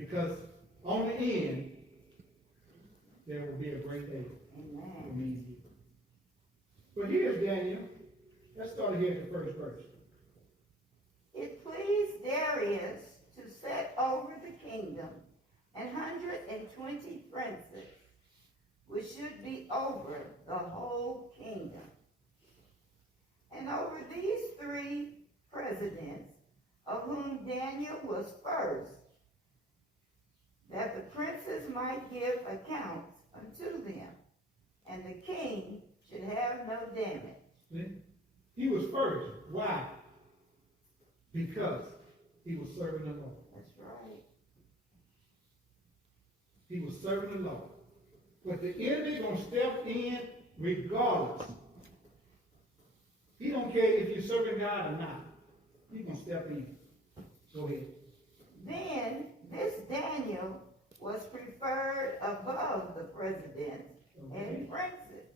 Because on the end, there will be a great day for me and you. But here's Daniel. Let's start here at the first verse. It pleased Darius to set over the kingdom 120 princes, which should be over the whole kingdom. And over these 3 presidents, of whom Daniel was first, that the princes might give accounts unto them, and the king should have no damage. See? He was first. Why? Because he was serving the Lord. That's right. He was serving the Lord. But the enemy gonna step in regardless. He don't care if you're serving God or not. He's gonna step in. Go ahead. Then this Daniel was preferred above the presidents and princes.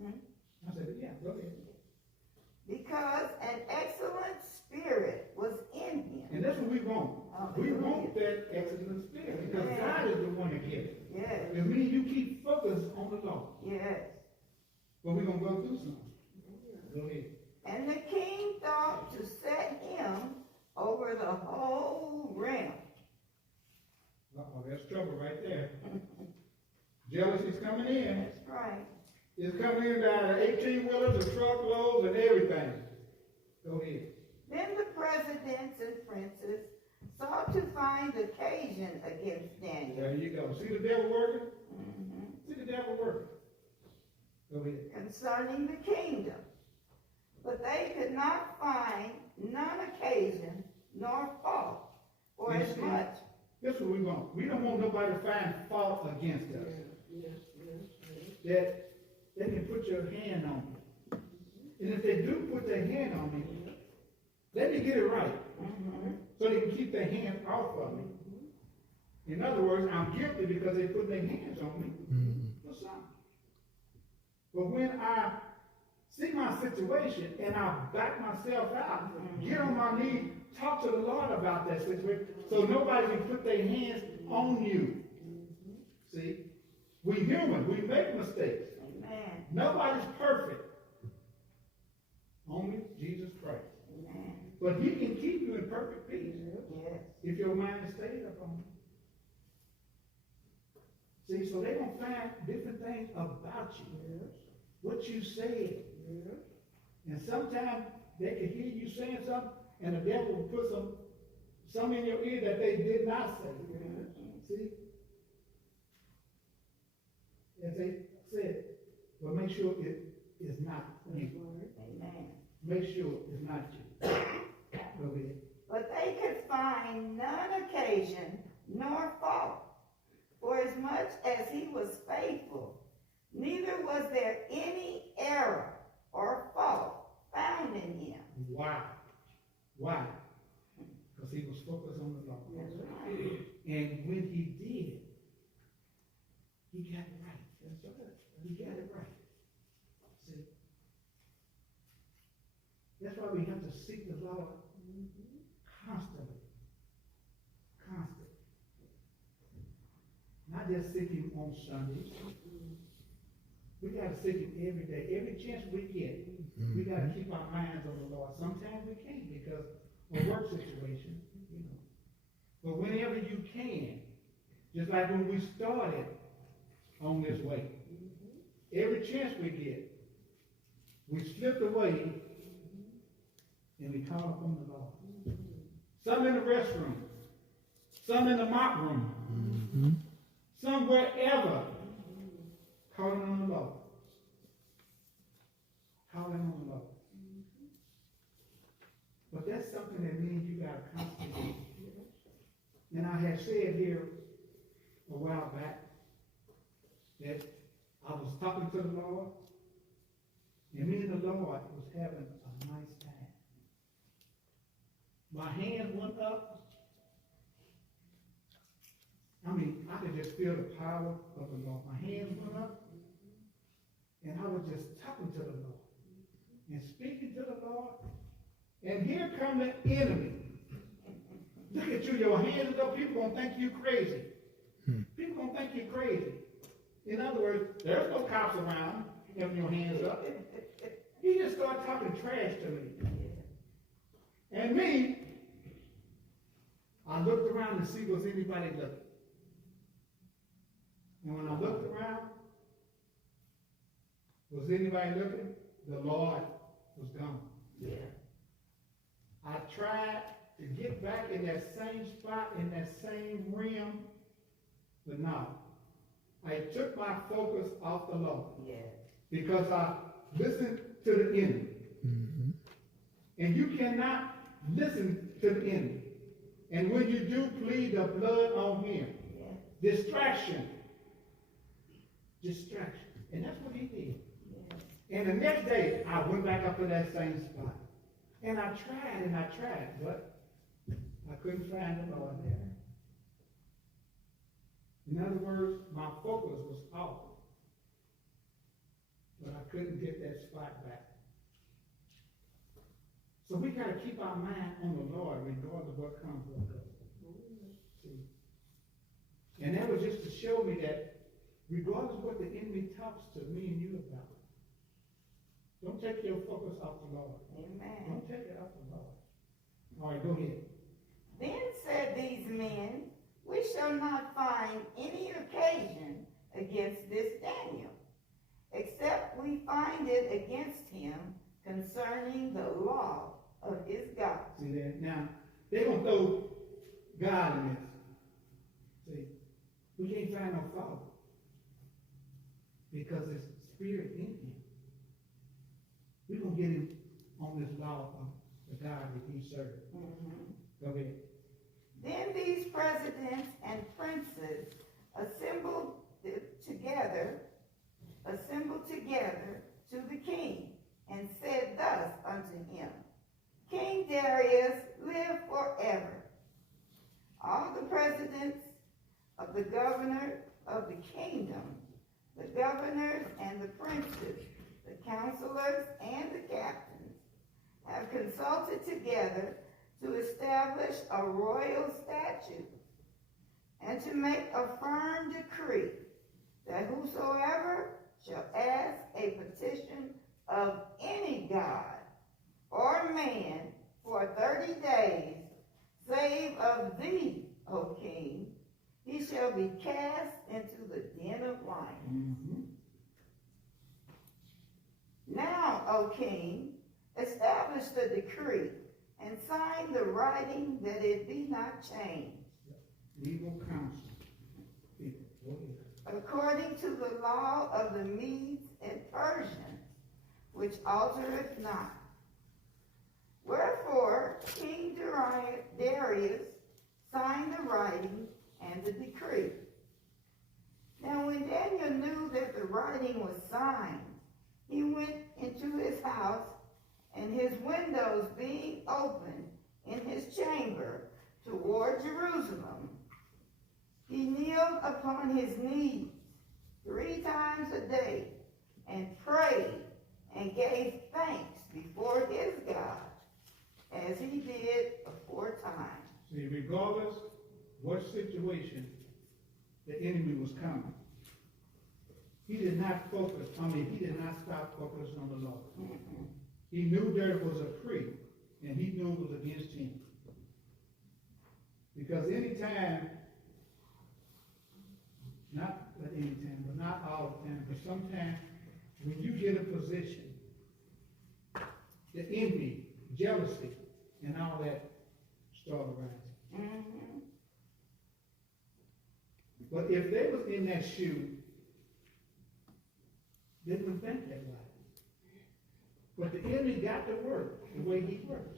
I said, yeah, go ahead. Because an excellent spirit was in him. And that's what we want. We want that excellent spirit because God is the one that gives it. Yes. It means you keep focused on the Lord. Yes. But we're gonna go through something. Go ahead. And the king thought to set him over the whole realm. Uh-oh, there's trouble right there. Jealousy's coming in. That's right. It's coming in by the 18-wheelers, the truckloads, and everything. Go ahead. Then the presidents and princes sought to find occasion against Daniel. There you go. See the devil working? See the devil working. Go ahead. Concerning the kingdom. But they could not find none occasion nor fault, for as much. That's what we want. We don't want nobody to find fault against us. That they can put your hand on me. And if they do put their hand on me, let me get it right. So they can keep their hand off of me. In other words, I'm guilty because they put their hands on me for something. But when I see my situation and I back myself out, get on my knees, talk to the Lord about that situation, so nobody can put their hands on you. See? We're human. We make mistakes. Amen. Nobody's perfect. Only Jesus Christ. Amen. But he can keep you in perfect peace Yes. if your mind is stayed up on him. See, so they're going to find different things about you. What you said. And sometimes they can hear you saying something, and the devil will put some in your ear that they did not say. See? As they said, but make sure it is not you. Amen. Make sure it's not you. Go ahead. But they could find none occasion nor fault, for as much as he was faithful, neither was there any error or fault found in him. Why? Why? Because he was focused on the Lord. That's right. And when he did, he got it right. That's right. He got it right. See? That's why we have to seek the Lord constantly. Constantly. Not just seek him on Sundays. We got to seek him every day. Every chance we get, we got to keep our minds on the Lord. Sometimes we can't because of a work situation, you know. But whenever you can, just like when we started on this way, every chance we get, we slipped away and we call upon the Lord. Some in the restroom, some in the mop room, some wherever, calling on the Lord. Calling on the Lord. But that's something that means you got to constantly do. And I had said here a while back that I was talking to the Lord, and me and the Lord was having a nice time. My hands went up. I mean, I could just feel the power of the Lord. My hands went up, and I was just talking to the Lord and speaking to the Lord. And here come the enemy. look at you, your hands is up, people gonna think you crazy. People gonna think you crazy. In other words, there's no cops around having your hands up. He just started talking trash to me. And me, I looked around to see was anybody looking. And when I looked around, was anybody looking? The Lord was gone. Yeah. I tried to get back in that same spot, in that same realm, but no. I took my focus off the Lord. Yeah. Because I listened to the enemy. Mm-hmm. And you cannot listen to the enemy. And when you do, plead the blood on him. Yeah. Distraction. Distraction. And that's what he did. Yeah. And the next day, I went back up to that same spot. And I tried, but I couldn't find the Lord there. In other words, my focus was off. But I couldn't get that spot back. So we got to keep our mind on the Lord regardless of what comes with us. See? And that was just to show me that regardless of what the enemy talks to me and you about, don't take your focus off the Lord. Amen. Don't take it off the Lord. All right, go ahead. Then said these men, we shall not find any occasion against this Daniel, except we find it against him concerning the law of his God. See that? Now, they're going to throw God in this. See, we can't find no fault because there's spirit in him. We're going to get him on this law of the God that he served. Mm-hmm. Go ahead. Then these presidents and princes assembled together to the king, and said thus unto him, King Darius, live forever. All the presidents of the governor of the kingdom, the governors and the princes, the counselors and the captains, have consulted together to establish a royal statute and to make a firm decree that whosoever shall ask a petition of any god or man for 30 days, save of thee, O king, he shall be cast into the den of lions. Mm-hmm. Now, O king, establish the decree and sign the writing that it be not changed, Legal counsel. People, go ahead. according to the law of the Medes and Persians, which altereth not. Wherefore King Darius signed the writing and the decree. Now when Daniel knew that the writing was signed, he went into his house, and his windows being open in his chamber toward Jerusalem, he kneeled upon his knees 3 times a day, and prayed and gave thanks before his God, as he did aforetime. See, regardless what situation the enemy was coming, he did not stop focusing on the Lord. Mm-hmm. He knew there was a pre, and he knew it was against him. Because anytime, not at any time, but not all the time, but sometimes when you get a position, the envy, jealousy, and all that start arising. Mm-hmm. But if they was in that shoe, they wouldn't think that way. But the enemy got to work the way he works.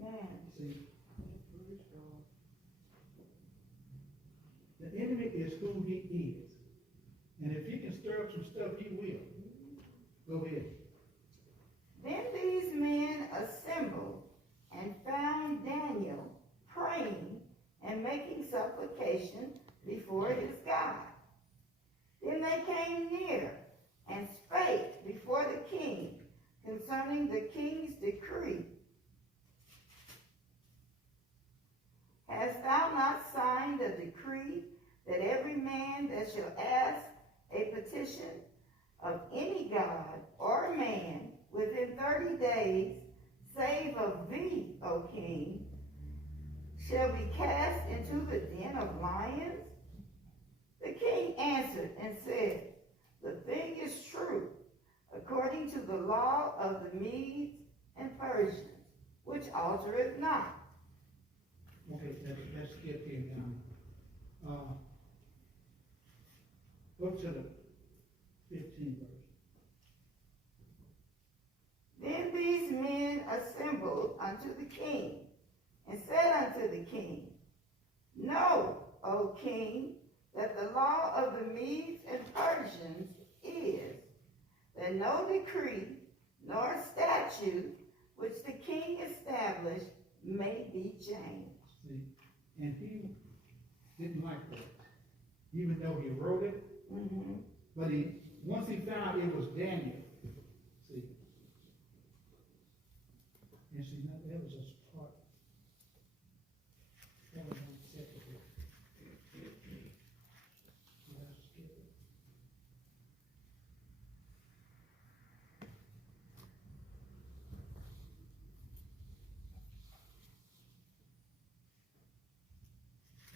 Amen. See? The enemy is who he is. And if he can stir up some stuff, he will. Go ahead. Then these men assembled and found Daniel praying and making supplication before his God. Then they came near and spake before the king concerning the king's decree. Hast thou not signed a decree that every man that shall ask a petition of any god or man within 30 days, save of thee, O king, shall be cast into the den of lions? The king answered and said, the thing is true, according to the law of the Medes and Persians, which altereth not. Okay, let's get there now. Go to the 15th verse. Then these men assembled unto the king, and said unto the king, Know, O king, that the law of the Medes and Persians is, that no decree nor statute which the king established may be changed. See, and he didn't like that, even though he wrote it. Mm-hmm. But once he found it was Daniel, see, and see, that was a part. That was on the second here. Let's skip it.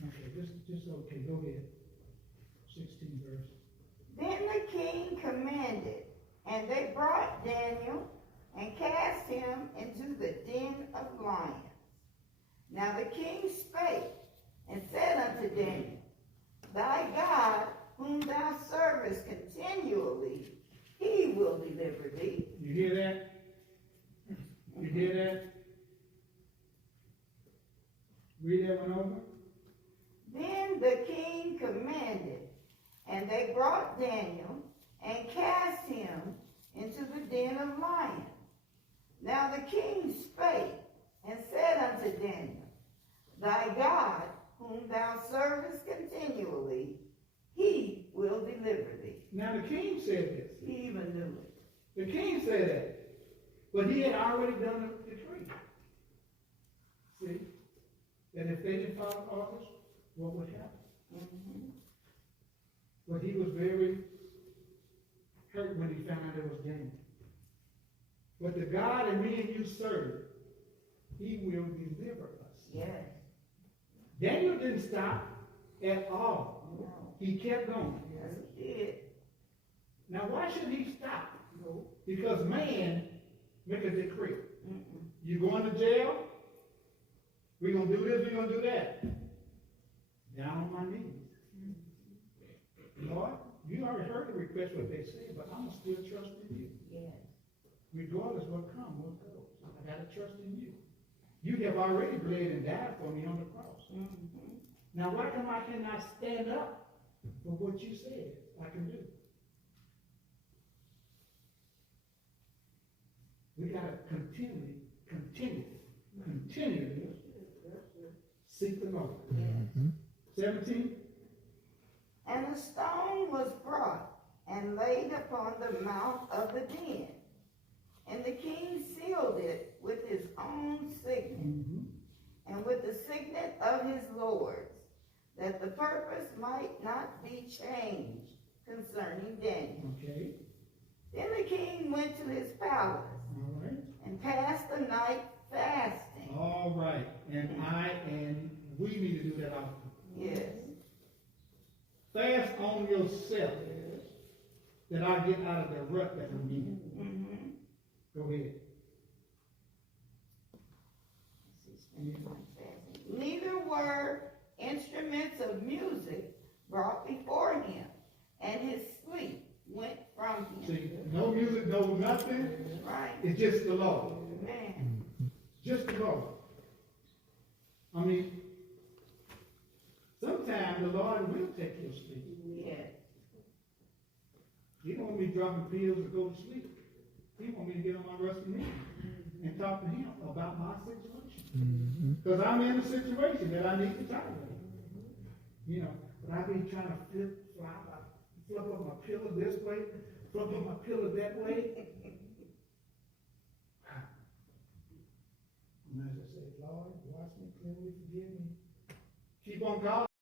Okay, just okay, go ahead. 16 verse. Then the king commanded, and they brought Daniel and cast him into the den of lions. Now the king spake and said unto Daniel, Thy God, whom thou servest continually, he will deliver thee. You hear that? You hear that? Read that one over. Then the king commanded, and they brought Daniel and cast him into the den of lions. Now the king spake and said unto Daniel, Thy God, whom thou servest continually, he will deliver thee. Now the king said this. He even knew it. The king said that. But he had already done the decree. See? That if they didn't follow orders, what would happen? Mm-hmm. But he was very hurt when he found out it was Daniel. But the God that me and you serve, he will deliver us. Yes. Daniel didn't stop at all. No. He kept going. Yes, he did. Now why should he stop? No. Because man make a decree. Mm-mm. You going to jail? We're going to do this, we're going to do that. Down on my knees. Lord, you already heard the request what they said, but I'm still trusting you. Yes. Regardless what comes, what goes. I got to trust in you. You have already bled and died for me on the cross. Mm-hmm. Now why come I cannot stand up for what you said I can do? We got to continually seek the Lord. Yes. 17. And the stone was brought and laid upon the mount of the den. And the king sealed it with his own signet, and with the signet of his lords, that the purpose might not be changed concerning Daniel. Okay. Then the king went to his palace All right. and passed the night fasting. All right. And we need to do that often. Yes. Fast on yourself that I get out of the rut that I'm in. Mm-hmm. Go ahead. Neither were instruments of music brought before him, and his sleep went from him. See, no music, no nothing. Right. It's just the Lord. Man. Just the Lord. I mean, sometimes the Lord will take your sleep. Yes. He don't want me dropping pills to go to sleep. He want me to get on my rusty knees and talk to him about my situation. Because I'm in a situation that I need to talk about. You know, but I be trying to flip up my pillow this way, flip up my pillow that way. And as I say, Lord, wash me, clean me, forgive me. Keep on calling.